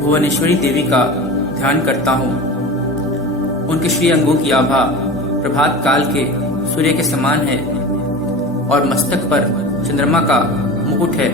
भुवनेश्वरी देवी का ध्यान करता हूँ। उनके श्री अंगों की आभा प्रभात काल के सूर्य के समान है और मस्तक पर चंद्रमा का मुकुट है।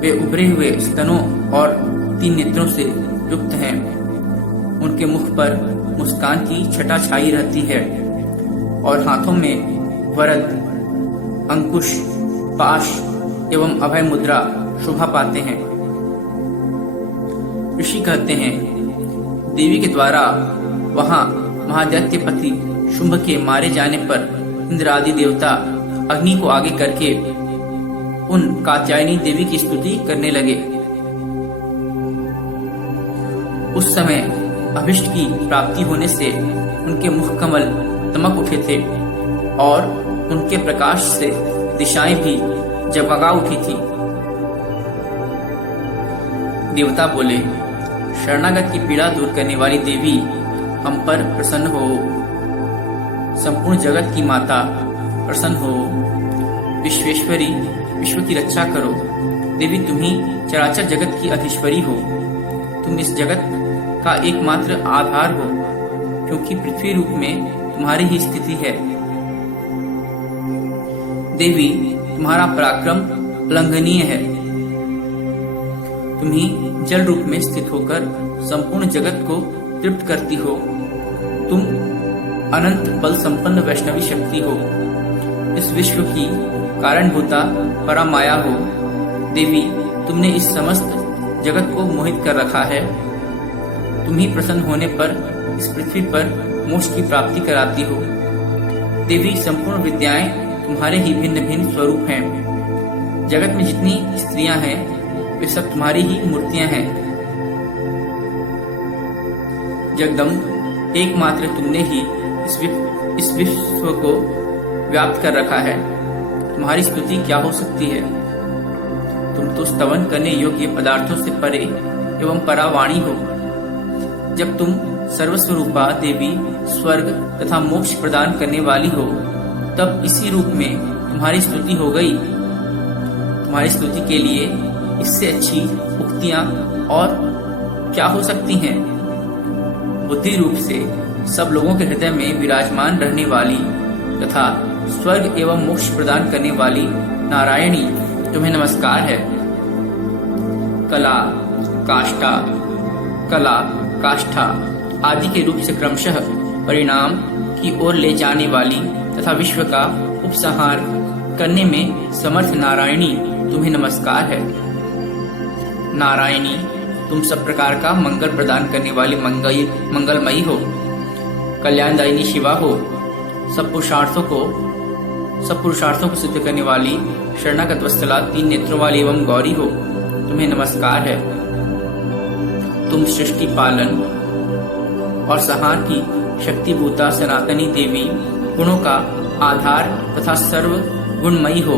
वे उभरे हुए स्तनों और 3 नेत्रों से युक्त हैं। उनके मुख पर मुस्कान की छटा छाई रहती है और हाथों में वरद, अंकुश, पाश एवं अभय मुद्रा शोभा पाते हैं। ऋषि कहते हैं, देवी के द्वारा वहां महादैत्यपति शुंभ के मारे जाने पर इंद्र आदि देवता अग्नि को आगे करके उन कात्यायनी देवी की स्तुति करने लगे। उस समय अभिष्ट की प्राप्ति होने से उनके मुख कमल दमक उठे थे और उनके प्रकाश से दिशाएं भी जगमगा उठी थी। देवता बोले, शरणागत की पीड़ा दूर करने वाली देवी हम पर प्रसन्न हो। संपूर्ण जगत की माता प्रसन्न हो। विश्वेश्वरी, विश्व की रक्षा करो। देवी तुम ही चराचर जगत की अधीश्वरी हो। तुम इस जगत का एकमात्र आधार हो, क्योंकि पृथ्वी रूप में तुम्हारी ही स्थिति है। देवी, तुम्हारा पराक्रम उल्लंघनीय है। तुम ही जल रूप में स्थित होकर संपूर्ण जगत को तृप्त करती हो। तुम अनंत बल संपन्न वैष्णवी शक्ति हो। इस विश्व की कारणभूता परामाया हो। देवी, तुमने इस समस्त जगत को मोहित कर रखा है। तुम ही प्रसन्न होने पर इस पृथ्वी पर मोक्ष की प्राप्ति कराती हो। देवी, संपूर्ण विद्याएं तुम्हारे ही भिन्न भिन्न स्वरूप हैं। जगत में जितनी स्त्रियां हैं वे सब तुम्हारी ही मूर्तियां हैं। जगदम्ब, एकमात्र तुमने ही इस विश्व को व्याप्त कर रखा है। तुम्हारी स्तुति क्या हो सकती है? तुम तो स्तवन करने योग्य पदार्थों से परे एवं परावाणी हो। जब तुम सर्वस्वरूपा देवी स्वर्ग तथा मोक्ष प्रदान करने वाली हो, तब इसी रूप में तुम्हारी स्तुति हो गई। तुम्हारी स्तुति के लिए इससे अच्छी उक्तियां और क्या हो सकती हैं? बुद्धि रूप से सब लोगों के हृदय में विराजमान रहने वाली तथा स्वर्ग एवं मोक्ष प्रदान करने वाली नारायणी, तुम्हें नमस्कार है। कला, काष्ठा आदि के रूप से क्रमशः परिणाम की ओर ले जाने वाली तथा विश्व का उपसंहार करने में समर्थ नारायणी, तुम्हें नमस्कार है। नारायणी, तुम सब प्रकार का मंगल प्रदान करने वाली मंगलमयी हो। कल्याणदायिनी शिवा हो। सब पुरुषार्थों को सिद्ध करने वाली शरणागत वत्सला 3 नेत्रों वाली एवं गौरी हो। तुम्हें नमस्कार है। तुम सृष्टि पालन और संहार की शक्तिभूता सनातनी देवी, गुणों का आधार तथा सर्व गुणमयी हो।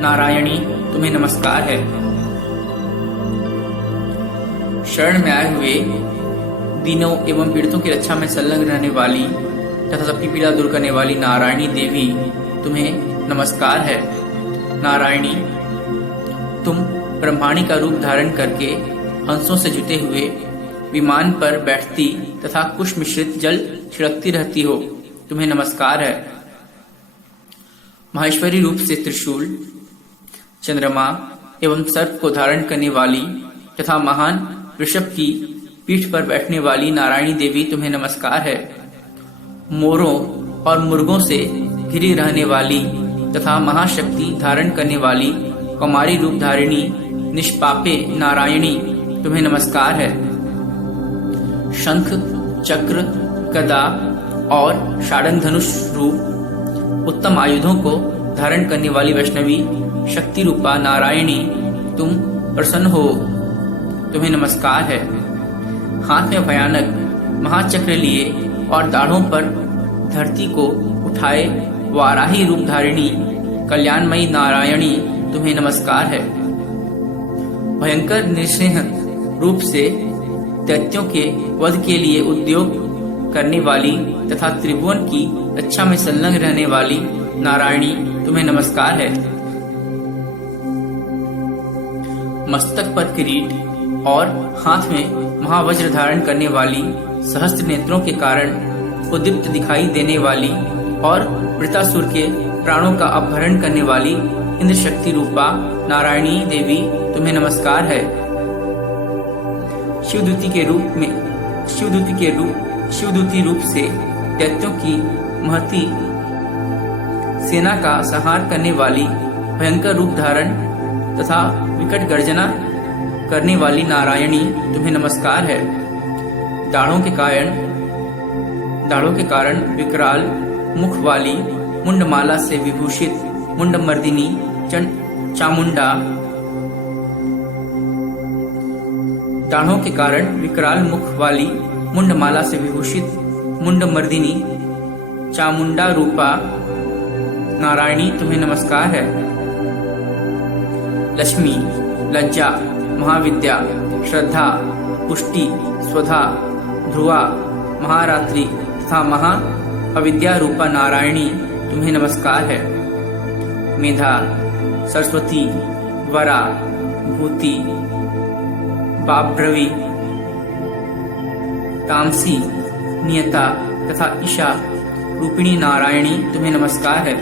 नारायणी, तुम्हें नमस्कार है। शरण में आए हुए दीनों एवं पीड़ितों की रक्षा में संलग्न रहने वाली तथा सबकी पीड़ा दूर करने वाली नारायणी देवी, तुम्हें नमस्कार है। नारायणी, तुम ब्रह्माणी का रूप धारण करके हंसों से जुटे हुए विमान पर बैठती तथा कुश मिश्रित जल छिड़कती रहती हो। तुम्हें नमस्कार है। माहेश्वरी रूप से त्रिशूल, चंद्रमा एवं सर्प को धारण करने वाली तथा महान ऋषभ की पीठ पर बैठने वाली नारायणी देवी, तुम्हें नमस्कार है। मोरों और मुर्गों से घिरी रहने वाली तथा महाशक्ति धारण करने वाली कौमारी रूप धारिणी निष्पापे नारायणी, तुम्हें नमस्कार है। शंख, चक्र, गदा और षाडंग धनुष रूप उत्तम आयुधों को धारण करने वाली वैष्णवी शक्ति रूपा नारायणी, तुम प्रसन्न हो। तुम्हें नमस्कार है। हाथ में भयानक महाचक्र लिए और दाढ़ों पर धरती को उठाए वाराही रूप धारिणी कल्याणमयी नारायणी, तुम्हें नमस्कार है। भयंकर निस्नेह रूप से दैत्यों के वध के लिए उद्योग करने वाली तथा त्रिभुवन की रक्षा में संलग्न रहने वाली नारायणी, तुम्हें नमस्कार है। मस्तक पर किरीट, और हाथ में महावज्र धारण करने वाली, सहस्त्र नेत्रों के कारण उद्दीप्त दिखाई देने वाली और वृतासुर के प्राणों का अपहरण करने वाली इंद्र शक्ति रूपा नारायणी देवी तुम्हें नमस्कार है। शिवदूती रूप से दैत्यों की महती सेना का संहार करने वाली, भयंकर रूप धारण तथा विकट गर्जना करने वाली नारायणी तुम्हें नमस्कार है। दाढ़ों के कारण विकराल मुख वाली, मुंडमाला से विभूषित मुंडमर्दिनी चामुंडा, दाढ़ों के कारण विकराल मुख वाली, मुंडमाला से विभूषित मुंडमर्दिनी चामुंडा रूपा नारायणी तुम्हें नमस्कार है। लक्ष्मी, लज्जा, महाविद्या, श्रद्धा, पुष्टि, स्वधा, ध्रुवा, महारात्रि तथा महा अविद्या रूपा नारायणी तुम्हें नमस्कार है। मेधा, सरस्वती, वरा, भूति, बाभ्रवी, तामसी, नियता तथा ईशा रूपिणी नारायणी तुम्हें नमस्कार है।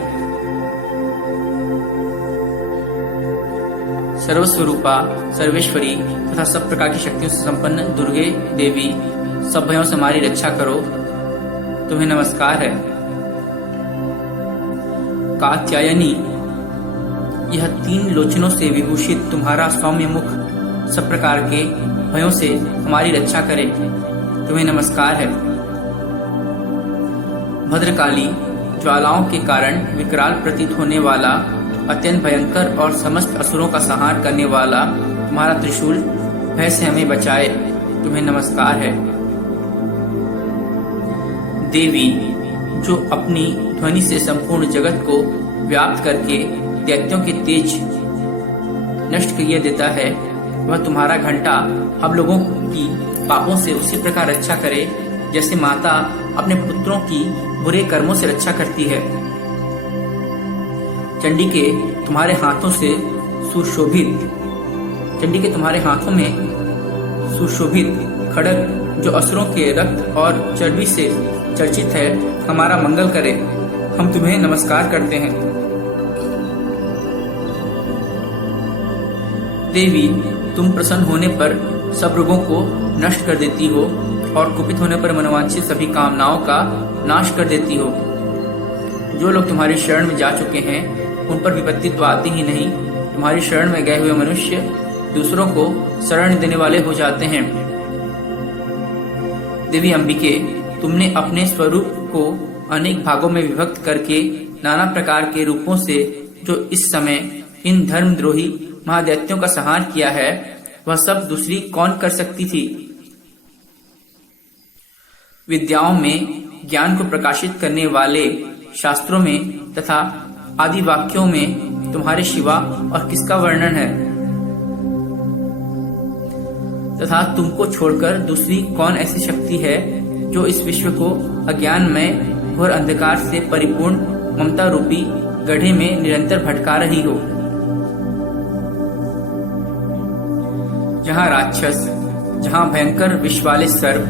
सर्वस्वरूपा, सर्वेश्वरी तथा सब प्रकार की शक्तियों से संपन्न दुर्गे देवी, सब भयों से हमारी रक्षा करो, तुम्हें नमस्कार है। कात्यायनी, यह 3 लोचनों से विभूषित तुम्हारा सौम्य मुख सब प्रकार के भयों से हमारी रक्षा करे, तुम्हें नमस्कार है। भद्रकाली, ज्वालाओं के कारण विकराल प्रतीत होने वाला, अत्यंत भयंकर और समस्त असुरों का संहार करने वाला तुम्हारा त्रिशूल भय से हमें बचाए, तुम्हें नमस्कार है। देवी, जो अपनी ध्वनि से संपूर्ण जगत को व्याप्त करके दैत्यों के तेज नष्ट किए देता है, वह तुम्हारा घंटा हम लोगों की पापों से उसी प्रकार रक्षा करे जैसे माता अपने पुत्रों की बुरे कर्मों से रक्षा करती है। चंडी के तुम्हारे हाथों में सुशोभित खड्ग जो असुरों के रक्त और चर्बी से चर्चित है, हमारा मंगल करे, हम तुम्हें नमस्कार करते हैं। देवी, तुम प्रसन्न होने पर सब रोगों को नष्ट कर देती हो और कुपित होने पर मनोवांछित सभी कामनाओं का नाश कर देती हो। जो लोग तुम्हारी शरण में जा चुके हैं उन पर विपत्ति तो आती ही नहीं, तुम्हारी शरण में गए हुए मनुष्य दूसरों को शरण देने वाले हो जाते हैं। देवी अम्बिके, तुमने अपने स्वरूप को अनेक भागों में विभक्त करके नाना प्रकार के रूपों से जो इस समय इन धर्मद्रोही महादैत्यों का संहार किया है, वह सब दूसरी कौन कर सकती थी। विद्याओं में ज्ञान को प्रकाशित करने वाले शास्त्रों में तथा आदि वाक्यों में तुम्हारे शिवा और किसका वर्णन है, तथा तुमको छोड़कर दूसरी कौन ऐसी शक्ति है जो इस विश्व को अज्ञान में घोर अंधकार से परिपूर्ण ममता रूपी गड्ढे में निरंतर भटका रही हो। जहाँ राक्षस, जहाँ भयंकर विष वाले सर्प,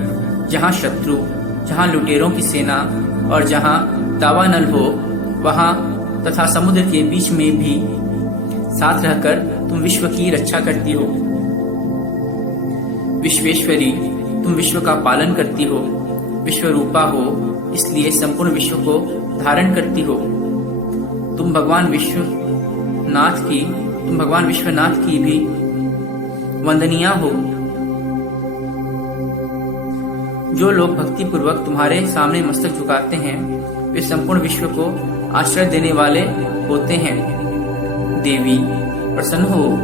जहाँ शत्रु, जहाँ लुटेरों की सेना और जहाँ दावानल हो, वहाँ तथा समुद्र के बीच में भी साथ रहकर तुम विश्व की रक्षा करती हो। विश्वेश्वरी, तुम विश्व का पालन करती हो, विश्वरूपा हो, इसलिए संपूर्ण विश्व को धारण करती हो। तुम भगवान विश्वनाथ की भी वंदनीय हो। जो लोग भक्ति पूर्वक तुम्हारे सामने मस्तक झुकाते हैं, वे संपूर्ण विश्व को आश्रय देने वाले होते हैं। देवी, प्रसन्न हो,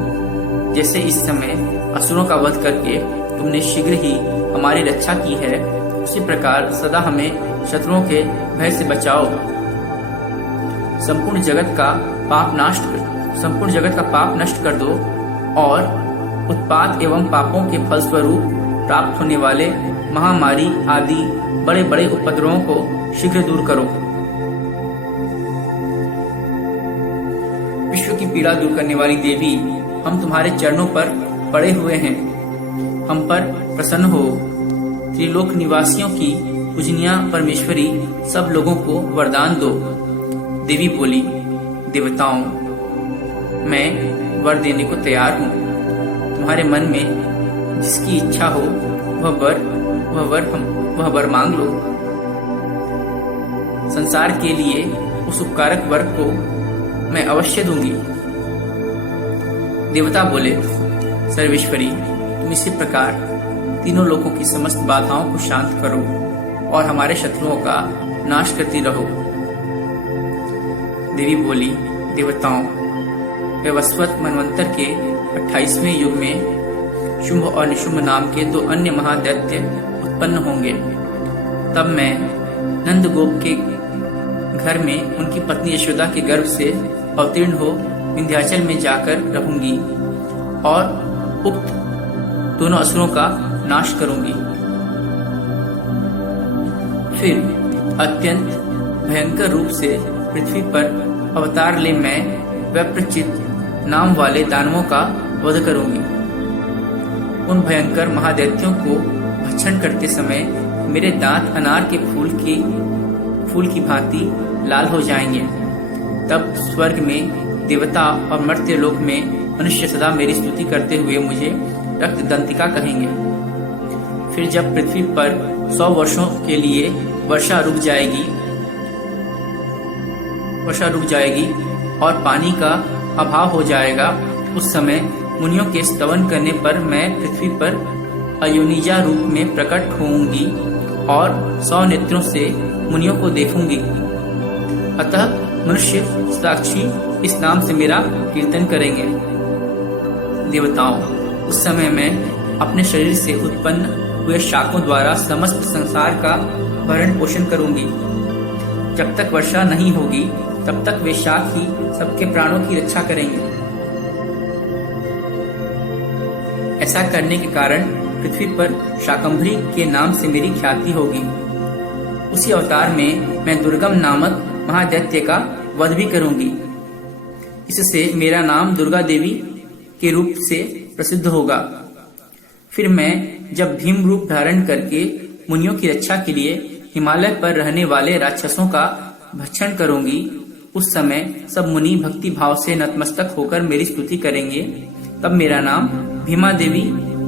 जैसे इस समय असुरों का वध करके तुमने शीघ्र ही हमारी रक्षा की है, उसी प्रकार सदा हमें शत्रुओं के भय से बचाओ। संपूर्ण जगत का पाप नष्ट कर दो और उत्पात एवं पापों के फलस्वरूप प्राप्त होने वाले महामारी आदि बड़े बड़े उपद्रवों को शीघ्र दूर करो। विश्व की पीड़ा दूर करने वाली देवी, हम तुम्हारे चरणों पर पड़े हुए हैं। हम पर प्रसन्न हो। त्रिलोक निवासियों की पूजनीय परमेश्वरी, सब लोगों को वरदान दो। देवी बोली, देवताओं, मैं वर देने को तैयार हूँ। तुम्हारे मन में जिसकी इच्छा हो वह वर मांग लो। संसार के लिए उस उपकारक वर को मैं अवश्य दूंगी। देवता बोले, सर्वेश्वरी, तुम इसी प्रकार तीनों लोगों की समस्त बाधाओं को शांत करो और हमारे शत्रुओं का नाश करती रहो। देवी बोली, देवताओं, वैवस्वत मनवंतर के 28वें युग में शुंभ और निशुंभ नाम के 2 अन्य महादैत्य उत्पन्न होंगे। तब मैं नंदगोप के घर में उनकी पत्नी यशोदा के गर्भ से अवतीर्ण हो विंध्याचल में जाकर रहूंगी और उक्त दोनों असुरों का नाश करूंगी। फिर अत्यंत भयंकर रूप से पृथ्वी पर अवतार ले मैं वैप्रचित नाम वाले दानवों का वध करूंगी। उन भयंकर महादैत्यों को भक्षण करते समय मेरे दांत अनार के फूल की भांति लाल हो जाएंगे। तब स्वर्ग में देवता और मर्त्य लोक में मनुष्य सदा मेरी स्तुति करते हुए मुझे रक्तदंतिका कहेंगे। फिर जब पृथ्वी पर 100 वर्षों के लिए वर्षा रुक जाएगी और पानी का अभाव हो जाएगा, उस समय मुनियों के स्तवन करने पर मैं पृथ्वी पर अयोनिजा रूप में प्रकट होऊंगी और 100 नेत्रों से मुनियों को देखूंगी। अतः मनुष्य साक्षी इस नाम से मेरा कीर्तन करेंगे। देवताओं, उस समय मैं अपने शरीर से उत्पन्न हुए शाकों द्वारा समस्त संसार का भरण पोषण करूंगी। जब तक वर्षा नहीं होगी तब तक वे शाक ही सबके प्राणों की रक्षा करेंगे। ऐसा करने के कारण पृथ्वी पर शाकंभरी के नाम से मेरी ख्याति होगी। उसी अवतार में मैं दुर्गम नामक महादैत्य का वध भी करूंगी। इससे मेरा नाम दुर्गा देवी के रूप से प्रसिद्ध होगा। फिर मैं जब भीम रूप धारण करके मुनियों की रक्षा के लिए हिमालय पर रहने वाले राक्षसों का भक्षण करूंगी, उस समय सब मुनि भक्ति भाव से नतमस्तक होकर मेरी स्तुति करेंगे। तब मेरा नाम भीमा देवी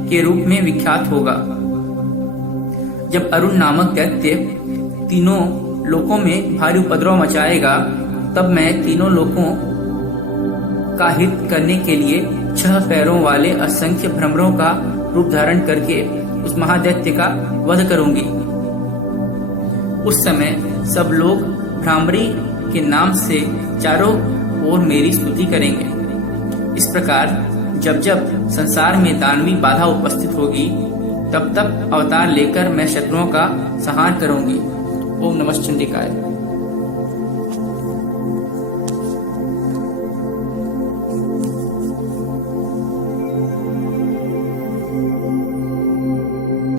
के रूप में विख्यात होगा। जब अरुण नामक दैत्य तीनों लोकों में भारी उपद्रव मचाएगा, तब मैं तीनों लोकों का हित करने के लिए 6 पैरों वाले असंख्य भ्रमरों का रूप धारण करके उस महादैत्य का वध करूंगी। उस समय सब लोग भ्रामरी के नाम से चारों ओर मेरी स्तुति करेंगे। इस प्रकार जब जब संसार में दानवी बाधा उपस्थित होगी, तब तब अवतार लेकर मैं शत्रुओं का संहार करूंगी। ओम नमः चंडिकाय।